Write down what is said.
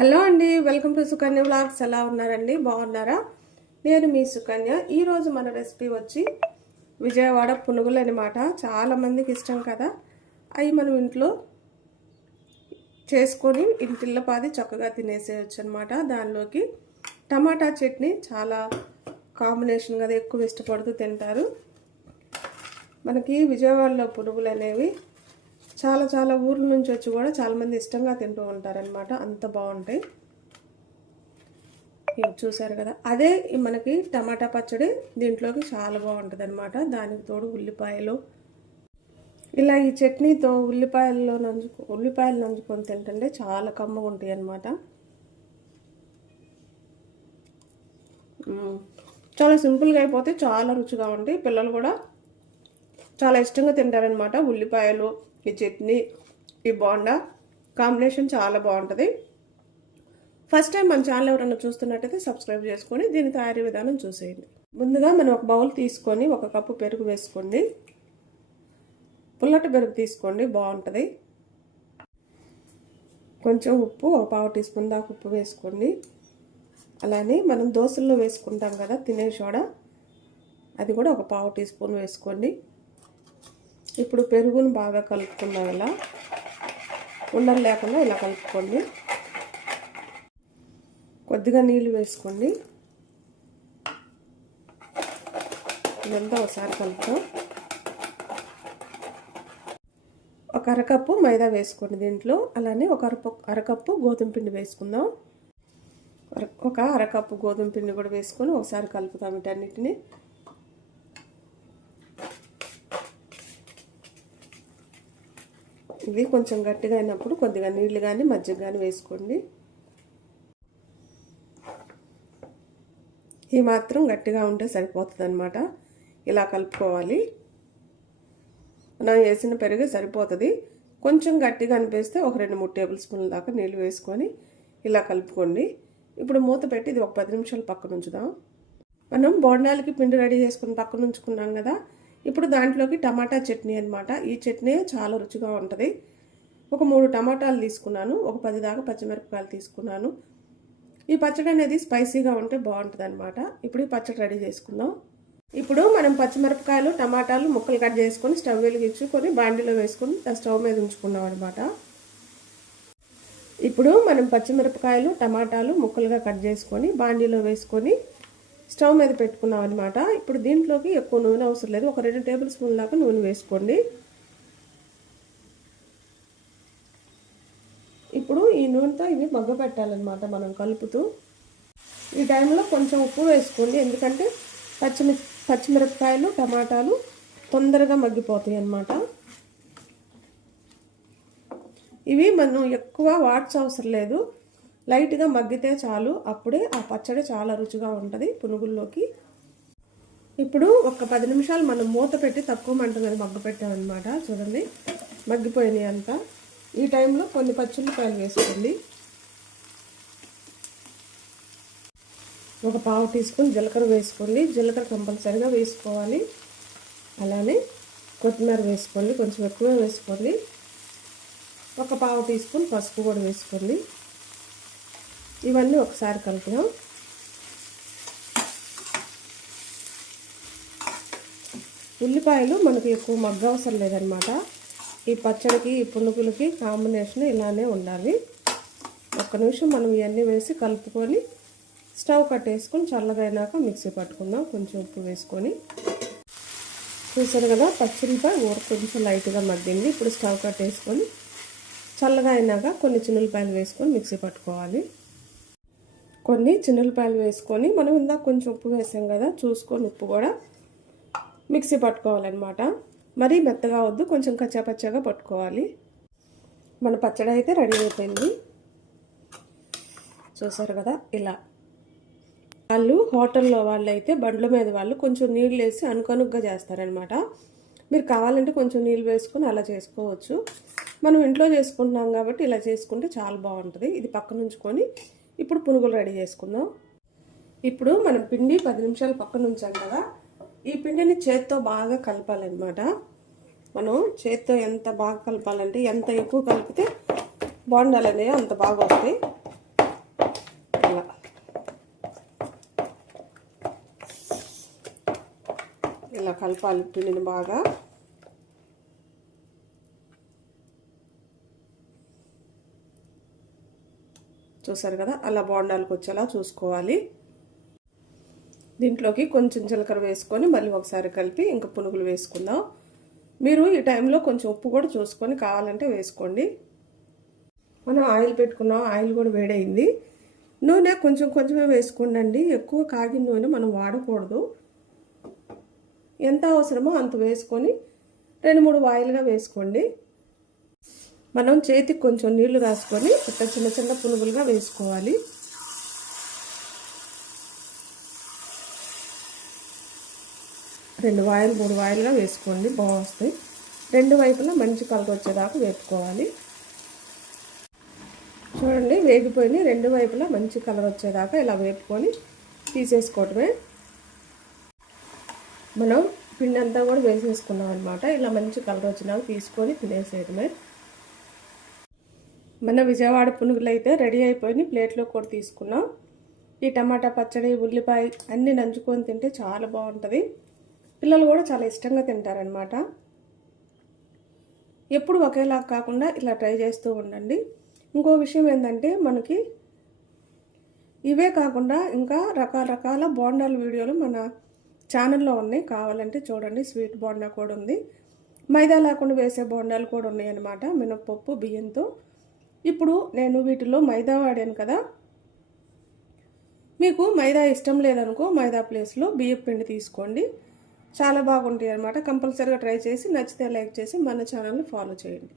Hello అండి, welcome to Sukanya vlogs. ఎలా ఉన్నారండి? బాగున్నారా? నేను మీ సుకన్య. ఈరోజు మన రెసిపీ వచ్చి విజయవాడ పునుగులు అనమాట. చాలామందికి ఇష్టం కదా. అవి మనం ఇంట్లో చేసుకొని ఇంటిల్లపాది చక్కగా తినేసేయచ్చు అనమాట. దానిలోకి టమాటా చట్నీ చాలా కాంబినేషన్ కదా, ఎక్కువ ఇష్టపడుతూ తింటారు. మనకి విజయవాడలో పునుగులు అనేవి చాలా ఊర్ల నుంచి వచ్చి కూడా చాలామంది ఇష్టంగా తింటూ ఉంటారనమాట. అంత బాగుంటాయి. ఇవి చూసారు కదా. అదే మనకి టమాటా పచ్చడి దీంట్లోకి చాలా బాగుంటుంది అనమాట. దానికి తోడు ఉల్లిపాయలు, ఇలా ఈ చట్నీతో ఉల్లిపాయలు నంచుకొని తింటుంటే చాలా కమ్మగా ఉంటాయి అనమాట. చాలా సింపుల్గా అయిపోతే చాలా రుచిగా ఉంటాయి. పిల్లలు కూడా చాలా ఇష్టంగా తింటారనమాట. ఉల్లిపాయలు, ఈ చట్నీ, ఈ బోండా కాంబినేషన్ చాలా బాగుంటుంది. ఫస్ట్ టైం మన ఛానల్ ఎవరైనా చూస్తున్నట్టయితే సబ్స్క్రైబ్ చేసుకొని దీని తయారీ విధానం చూసేయండి. ముందుగా మనం ఒక బౌల్ తీసుకొని 1 కప్పు పెరుగు వేసుకోండి. పుల్లటి పెరుగు తీసుకోండి, బాగుంటుంది. కొంచెం ఉప్పు, 1/2 టీ స్పూన్ దాకా ఉప్పు వేసుకోండి. అలానే మనం దోశల్లో వేసుకుంటాం కదా తినే సోడా, అది కూడా 1/2 టీ స్పూన్ వేసుకోండి. ఇప్పుడు పెరుగును బాగా కలుపుకుందాం. ఇలా ఉండలు లేకుండా ఇలా కలుపుకోండి. కొద్దిగా నీళ్ళు వేసుకోండి. ఇదంతా ఒకసారి కలుపుతాం. 1 అరకప్పు మైదా వేసుకోండి దీంట్లో. అలానే 1 అరకప్పు గోధుమ పిండి వేసుకుందాం. 1 అరకప్పు గోధుమ పిండి కూడా వేసుకొని ఒకసారి కలుపుతాం వీటన్నిటిని. ఇది కొంచెం గట్టిగా అయినప్పుడు కొద్దిగా నీళ్ళు కానీ మజ్జిగ కానీ వేసుకోండి. ఈ మాత్రం గట్టిగా ఉంటే సరిపోతుంది అనమాట. ఇలా కలుపుకోవాలి. మనం వేసిన పెరుగు సరిపోతుంది. కొంచెం గట్టిగా అనిపిస్తే ఒక 2-3 టేబుల్ స్పూన్ల దాకా నీళ్ళు వేసుకొని ఇలా కలుపుకోండి. ఇప్పుడు మూత పెట్టి ఇది ఒక 10 నిమిషాలు పక్కన ఉంచుదాం. మనం బోండాలకి పిండి రెడీ చేసుకుని పక్కన ఉంచుకున్నాం కదా. ఇప్పుడు దాంట్లోకి టమాటా చట్నీ అనమాట. ఈ చట్నీ చాలా రుచిగా ఉంటుంది. ఒక 3 టమాటాలు తీసుకున్నాను. ఒక 10 దాకా పచ్చిమిరపకాయలు తీసుకున్నాను. ఈ పచ్చడి అనేది స్పైసీగా ఉంటే బాగుంటుంది అనమాట. ఇప్పుడు ఈ పచ్చడి రెడీ చేసుకుందాం. ఇప్పుడు మనం పచ్చిమిరపకాయలు, టమాటాలు ముక్కలు కట్ చేసుకొని స్టవ్ వెలిగించుకొని బాండీలో వేసుకొని స్టవ్ మీద ఉంచుకున్నాం అనమాట. ఇప్పుడు మనం పచ్చిమిరపకాయలు, టమాటాలు ముక్కలుగా కట్ చేసుకొని బాండీలో వేసుకొని స్టవ్ మీద పెట్టుకున్నాం అనమాట. ఇప్పుడు దీంట్లోకి ఎక్కువ నూనె అవసరం లేదు. ఒక 2 టేబుల్ స్పూన్ దాకా నూనె వేసుకోండి. ఇప్పుడు ఈ నూనెతో ఇవి మగ్గ పెట్టాలన్నమాట మనం కలుపుతూ. ఈ టైంలో కొంచెం ఉప్పు వేసుకోండి, ఎందుకంటే పచ్చిమిరపకాయలు, టమాటాలు తొందరగా మగ్గిపోతాయి అన్నమాట. ఇవి మనం ఎక్కువ వాట్స్ అవసరం లేదు, లైట్గా మగ్గితే చాలు. అప్పుడే ఆ పచ్చడి చాలా రుచిగా ఉంటుంది పునుగుల్లోకి. ఇప్పుడు ఒక 10 నిమిషాలు మనం మూత పెట్టి తక్కువ మంట మీద మగ్గ పెట్టామన్నమాట. చూడండి, మగ్గిపోయినాయి అంతా. ఈ టైంలో కొన్ని పచ్చిమిరపకాయలు వేసుకోండి. ఒక 1/2 టీ స్పూన్ జీలకర్ర వేసుకోండి. జీలకర్ర కంపల్సరీగా వేసుకోవాలి. అలానే కొత్తిమీర వేసుకోండి, కొంచెం ఎక్కువ వేసుకోండి. ఒక 1/2 టీ స్పూన్ పసుపు కూడా వేసుకోండి. ఇవన్నీ ఒకసారి కలుపుదాం. ఉల్లిపాయలు మనకు ఎక్కువ మగ్గ అవసరం లేదనమాట. ఈ పచ్చడికి, ఈ పునుగులకి కాంబినేషన్ ఇలానే ఉండాలి. 1 నిమిషం మనం ఇవన్నీ వేసి కలుపుకొని స్టవ్ కట్టేసుకొని చల్లగా అయినాక మిక్సీ పట్టుకుందాం. కొంచెం ఉప్పు వేసుకొని. చూసారు కదా, పచ్చిమిరపకాయ కొంచెం లైట్గా మగ్గింది. ఇప్పుడు స్టవ్ కట్టేసుకొని చల్లగా అయినాక కొన్ని చిన్నులపాయలు వేసుకొని మిక్సీ పట్టుకోవాలి. కొన్ని చిన్నులపాయలు వేసుకొని మనం ఇందాక కొంచెం ఉప్పు వేసాం కదా, చూసుకొని ఉప్పు కూడా మిక్సీ పట్టుకోవాలన్నమాట. మరీ మెత్తగా వద్దు, కొంచెం కచ్చాపచ్చాగా పట్టుకోవాలి. మన పచ్చడి అయితే రెడీ అయిపోయింది. చూసారు కదా, ఇలా. హోటల్లో వాళ్ళు అయితే బండ్ల మీద వాళ్ళు కొంచెం నీళ్ళు వేసి అనుకనుగ్గా చేస్తారనమాట. మీరు కావాలంటే కొంచెం నీళ్ళు వేసుకొని అలా చేసుకోవచ్చు. మనం ఇంట్లో చేసుకుంటున్నాం కాబట్టి ఇలా చేసుకుంటే చాలా బాగుంటుంది. ఇది పక్కన ఉంచుకొని ఇప్పుడు పునుగులు రెడీ చేసుకుందాం. ఇప్పుడు మనం పిండి 10 నిమిషాలు పక్కన ఉంచాం కదా, ఈ పిండిని చేత్తో బాగా కలపాలన్నమాట. మనం చేత్తో ఎంత బాగా కలపాలంటే, ఎంత ఎక్కువ కలిపితే బోండాలు అనేవి అంత బాగా వస్తాయి. ఇలా కలపాలి పిండిని బాగా. చూసారు కదా, అలా బోండాలకు వచ్చేలా చూసుకోవాలి. దీంట్లోకి కొంచెం జీలకర్ర వేసుకొని మళ్ళీ ఒకసారి కలిపి ఇంకా పునుగులు వేసుకుందాం. మీరు ఈ టైంలో కొంచెం ఉప్పు కూడా చూసుకొని కావాలంటే వేసుకోండి. మనం ఆయిల్ పెట్టుకున్నాం, ఆయిల్ కూడా వేడైంది. నూనె కొంచెం కొంచెమే వేసుకోండి, ఎక్కువ కాగిన నూనె మనం వాడకూడదు. ఎంత అవసరమో అంత వేసుకొని 2-3 వాయిల్గా వేసుకోండి. మనం చేతికి కొంచెం నీళ్లు రాసుకొని ఇట్లా చిన్న చిన్న పునుగులుగా వేసుకోవాలి. రెండు వాయిల్ 3 వాయిల్గా వేసుకోండి, బాగుంటాయి. రెండు వైపులా మంచి కలర్ వచ్చేదాకా వేపుకోవాలి. చూడండి వేగిపోయి రెండు వైపులా మంచి కలర్ వచ్చేదాకా ఇలా వేపుకొని తీసేసుకోవటమే. మనం పిండి అంతా కూడా వేసేసుకున్నాం అనమాట. ఇలా మంచి కలర్ వచ్చినాక తీసుకొని తినేసేయడమే. మన విజయవాడ పునుగులు అయితే రెడీ అయిపోయి ప్లేట్లో కూడా తీసుకున్నాం. ఈ టమాటా పచ్చడి, ఉల్లిపాయ అన్నీ నంచుకొని తింటే చాలా బాగుంటుంది. పిల్లలు కూడా చాలా ఇష్టంగా తింటారనమాట. ఎప్పుడు ఒకేలా కాకుండా ఇలా ట్రై చేస్తూ ఉండండి. ఇంకో విషయం ఏంటంటే మనకి ఇవే కాకుండా ఇంకా రకరకాల బోండాల వీడియోలు మన ఛానల్లో ఉన్నాయి, కావాలంటే చూడండి. స్వీట్ బోండా కూడా ఉంది, మైదా లేకుండా వేసే బోండాలు కూడా ఉన్నాయి అన్నమాట, మినపప్పు బియ్యంతో. ఇప్పుడు నేను వీటిలో మైదా వాడాను కదా, మీకు మైదా ఇష్టం లేదనుకో మైదా ప్లేస్లో బియ్యం పిండి తీసుకోండి, చాలా బాగుంటాయి అన్నమాట. కంపల్సరీగా ట్రై చేసి నచ్చితే లైక్ చేసి మన ఛానల్ని ఫాలో చేయండి.